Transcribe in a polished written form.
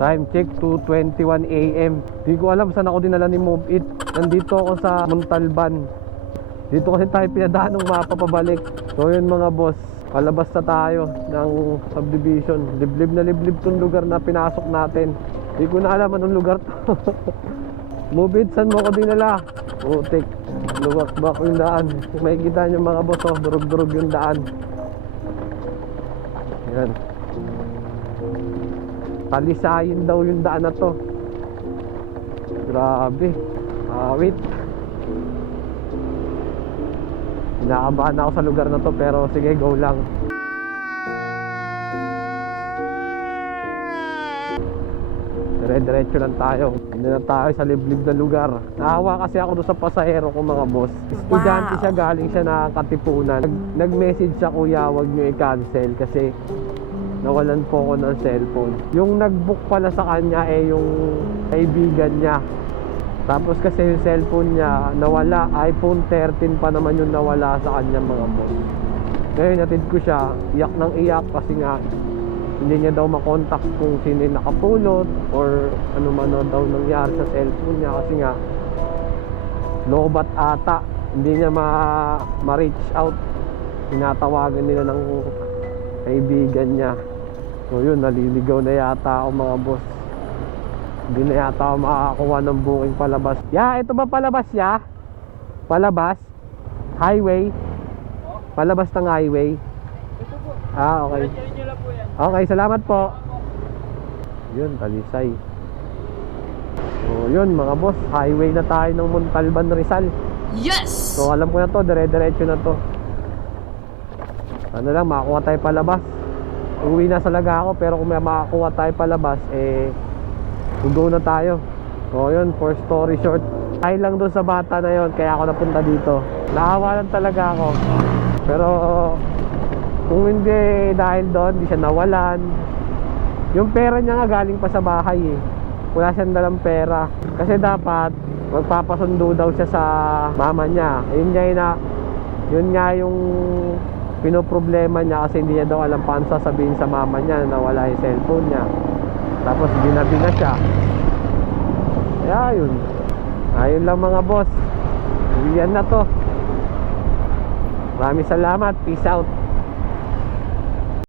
Time check 2:21 AM. Di ko alam saan ako dinala ni Move It. Nandito ako sa Montalban. Dito kasi tayo pinadaan ng mapa pabalik. So yun mga boss, palabas na tayo ng subdivision. Liblib na liblib tong lugar na pinasok natin. Di ko na alam anong lugar to. Move It, saan mo ko dinala? Utik, luwak-bak yung daan. May kita nyo mga boss, oh, durug-durug yung daan. Yan. Talisayin daw yung daan na to. Grabe. Wait. Kinakabahan ako sa lugar na to, pero sige, go lang. Dire-diretso lang tayo. Hindi na tayo sa liblib na lugar. Naawa kasi ako doon sa pasahero ko mga boss. Estudyante siya, galing siya na Katipunan. Nag-message siya, kuya, wag nyo i-cancel kasi nawalan po ako ng cellphone. Yung nag-book pala sa kanya yung kaibigan niya. Tapos kasi yung cellphone niya nawala. iPhone 13 pa naman yung nawala sa kanya mga boss. Ngayon natid ko siya, iyak ng iyak kasi nga hindi niya daw makontak kung sino yung nakapulot or ano man daw nangyari sa cellphone niya kasi nga lobat ata. Hindi niya ma-reach out. Tinatawagan nila ng kaibigan niya. So yun, naliligaw na yata ako mga boss. Hindi na yata ako makakakuha ng booking palabas. Ito ba palabas ya? Palabas? Highway? Palabas ng highway? Ito po. Okay. Diretso lang po yan. Okay, salamat po. Yun, Talisay. So yun mga boss, highway na tayo ng Montalban, Rizal. Yes! So alam ko na to, dire-diretso na to. Ano lang, makakuha tayo palabas. Uwi na talaga ako, pero kung may makakuha tayo palabas, go na tayo. So yun, for story short, dahil lang doon sa bata na yon, kaya ako napunta dito. Naawa lang talaga ako. Pero kung hindi dahil doon, di siya nawalan. Yung pera niya nga galing pa sa bahay wala siyang dalang pera. Kasi dapat magpapasundo daw siya sa mama niya. Yun nga yung pinoproblema niya kasi hindi niya daw alam paano sasabihin sa mama niya na wala yung cellphone niya. Tapos ginabi na siya. Kaya yun. Ayun lang mga boss. Uwian na to. Maraming salamat. Peace out.